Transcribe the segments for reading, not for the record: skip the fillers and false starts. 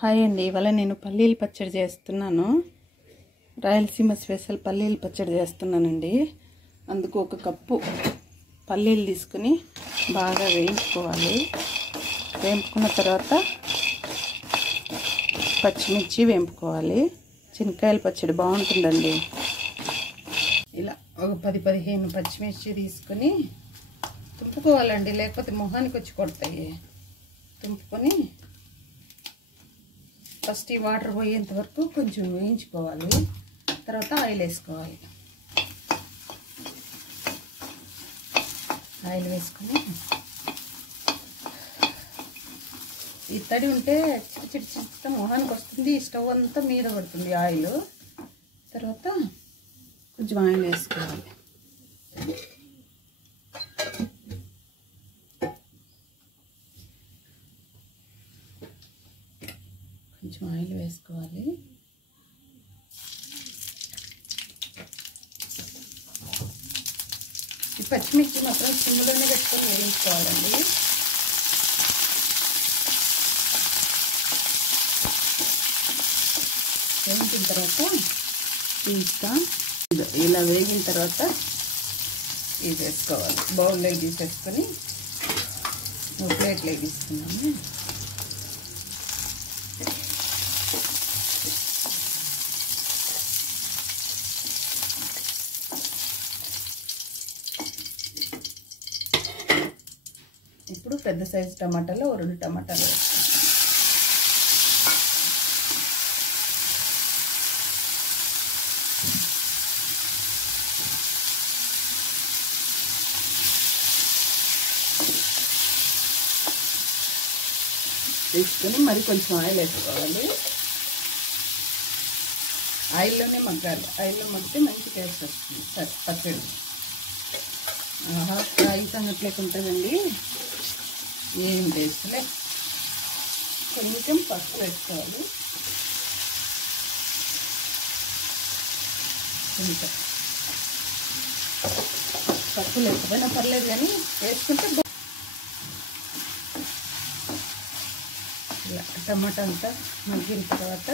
Hi అండి, ఇవాళ నేను పల్లీల పచ్చడి చేస్తున్నాను. రాయలసీమ స్పెషల్ పల్లీల పచ్చడి చేస్తున్నానండి. అందుకు ఒక కప్పు పల్లీలు తీసుకుని బాగా వేయించుకోవాలి. వేయించుకున్న తర్వాత పచ్చిమిర్చి వేయించుకోవాలి. చింతకాయల పచ్చడి బాగుంటుందండి. ఇలా ఒక 10-15 పచ్చిమిర్చి తీసుకొని తుంపుకోవాలండి, లేకపోతే మొహానికి వచ్చి కొడతాయి. తుంపుకొని ఫస్ట్ ఈ వాటర్ పోయేంత వరకు కొంచెం వేయించుకోవాలి. తర్వాత ఆయిల్ వేసుకోవాలి. ఆయిల్ వేసుకొని ఈ తడి ఉంటే చిట్ట మొహానికి వస్తుంది. స్టవ్ అంతా మీద పడుతుంది ఆయిల్. తర్వాత కొంచెం ఆయిల్ వేసుకోవాలి. కొంచెం ఆయిల్ వేసుకోవాలి. ఈ పచ్చిమిర్చి మాత్రం సిమ్లోనే పెట్టుకొని వేయించుకోవాలండి. వేయించిన తర్వాత తీస్తా. ఇలా వేగిన తర్వాత తీసేసుకోవాలి. బౌల్లోకి తీసేసుకొని ప్లేట్లోకి తీసుకున్నాము. ఇప్పుడు పెద్ద సైజు టమాటాలు 2 టమాటాలు వేస్తాం. తీసుకొని మరి కొంచెం ఆయిల్ వేసుకోవాలి. ఆయిల్లోనే మగ్గాలి. ఆయిల్లో మగ్గితే మంచి టేస్ట్ వస్తుంది పచ్చడి. ఫ్రై సంగతి లేకుంటుందండి, ఏం టేస్ట్లే. కొంచెం పసుపు వేసుకోవాలి. కొంచెం పసుపు లేకపోయినా పర్లేదు, కానీ వేసుకుంటే ఇలా టమాటా అంతా మగ్గిన తర్వాత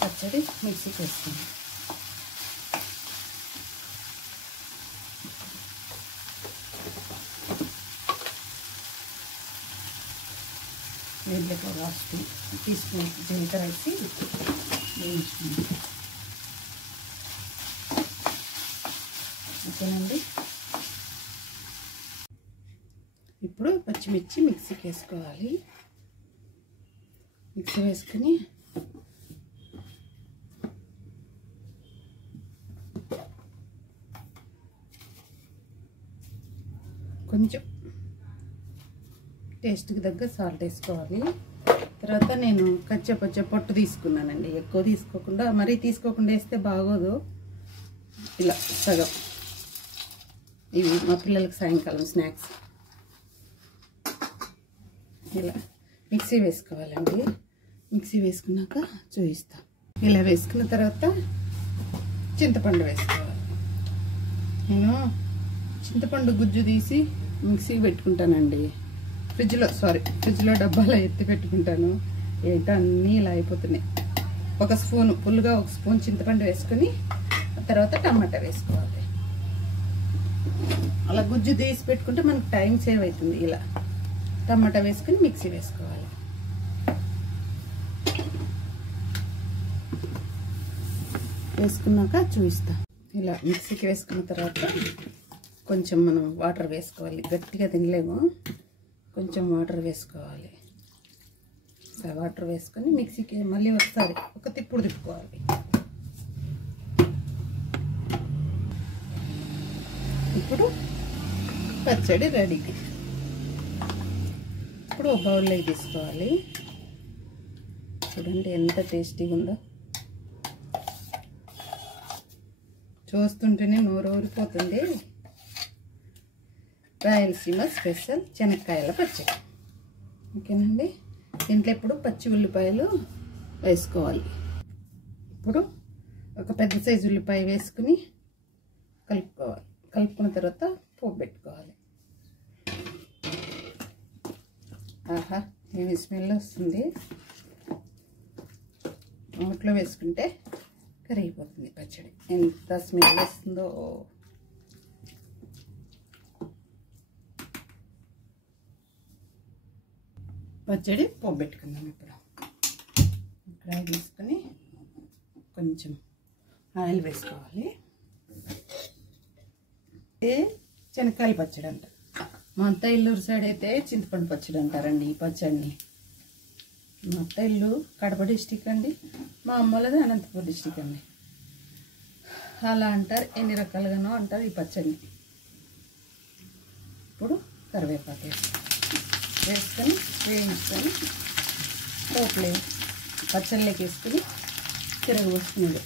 పచ్చడి మిక్సీకి వేసుకుందాం. దీంట్లోకి ఒక 1 టీ స్పూన్ జీలకర్ర వేసి వేయించుకుందాం. ఓకేనండి. ఇప్పుడు పచ్చిమిర్చి మిక్సీకి వేసుకోవాలి. మిక్సీ వేసుకొని కొంచెం టేస్ట్కి తగ్గ సాల్ట్ వేసుకోవాలి. తర్వాత నేను కచ్చపచ్చ పొట్టు తీసుకున్నానండి. ఎక్కువ తీసుకోకుండా, మరీ తీసుకోకుండా వేస్తే బాగోదు. ఇలా సగం. ఇవి మా పిల్లలకి సాయంకాలం స్నాక్స్. ఇలా మిక్సీ వేసుకోవాలండి. మిక్సీ వేసుకున్నాక చూపిస్తాం. ఇలా వేసుకున్న తర్వాత చింతపండు వేసుకోవాలి. నేను చింతపండు గుజ్జు తీసి మిక్సీకి పెట్టుకుంటానండి. ఫ్రిడ్జ్లో డబ్బాలో ఎత్తి పెట్టుకుంటాను. ఏంటో అన్నీ ఇలా అయిపోతున్నాయి. 1 స్పూన్ ఫుల్గా 1 స్పూన్ చింతపండు వేసుకొని తర్వాత టమాటా వేసుకోవాలి. అలా గుజ్జు తీసి పెట్టుకుంటే మనకు టైం సేవ్ అవుతుంది. ఇలా టమాటా వేసుకొని మిక్సీ వేసుకోవాలి. వేసుకున్నాక చూపిస్తా. ఇలా మిక్సీకి వేసుకున్న తర్వాత కొంచెం మనం వాటర్ వేసుకోవాలి. గట్టిగా తినలేము, కొంచెం వాటర్ వేసుకోవాలి. వాటర్ వేసుకొని మిక్సీకి మళ్ళీ ఒకసారి ఒక తిప్పుడు తిప్పుకోవాలి. ఇప్పుడు పచ్చడి రెడీ. ఇప్పుడు ఒక బౌల్లోకి తీసుకోవాలి. చూడండి ఎంత టేస్టీగా ఉందో. చూస్తుంటేనే నోరు ఊరిపోతుంది. రాయలసీమ స్పెషల్ శనక్కాయల పచ్చడి. ఓకేనండి. దీంట్లో ఇప్పుడు పచ్చి ఉల్లిపాయలు వేసుకోవాలి. ఇప్పుడు ఒక పెద్ద సైజు ఉల్లిపాయ వేసుకుని కలుపుకోవాలి. కలుపుకున్న తర్వాత పోపు పెట్టుకోవాలి. ఆహా, ఏమి స్మెల్ వస్తుంది. నోట్లో వేసుకుంటే కరిగిపోతుంది పచ్చడి. ఎంత స్మెల్ వస్తుందో. పచ్చడి పోబెట్టుకుందాం. ఇప్పుడు కడాయి తీసుకొని కొంచెం ఆయిల్ వేసుకోవాలి. శనక్కాయల పచ్చడి అంట. మా అత్త ఇల్లూరు సైడ్ అయితే చింతపండు పచ్చడి అంటారండి ఈ పచ్చడిని. మా అత్త ఇల్లు కడప డిస్టిక్ అండి, మా అమ్మలది అనంతపురం డిస్టిక్ అండి. అలా అంటారు, ఎన్ని రకాలుగానో అంటారు ఈ పచ్చడిని. ఇప్పుడు కరివేపాకు వేసుకొని వేయించుకొని పోపులే పచ్చళ్ళకి వేసుకొని తిరగబోస్తుంది.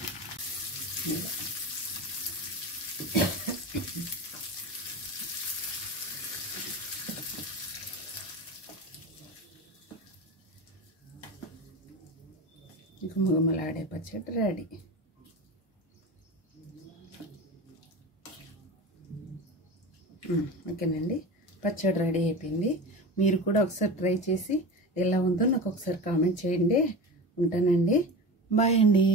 గుమగుమలాడే పచ్చడి రెడీ. ఓకేనండి, పచ్చడి రెడీ అయిపోయింది. మీరు కూడా ఒకసారి ట్రై చేసి ఎలా ఉందో నాకు ఒకసారి కామెంట్ చేయండి. ఉంటానండి, బాయ్ అండి.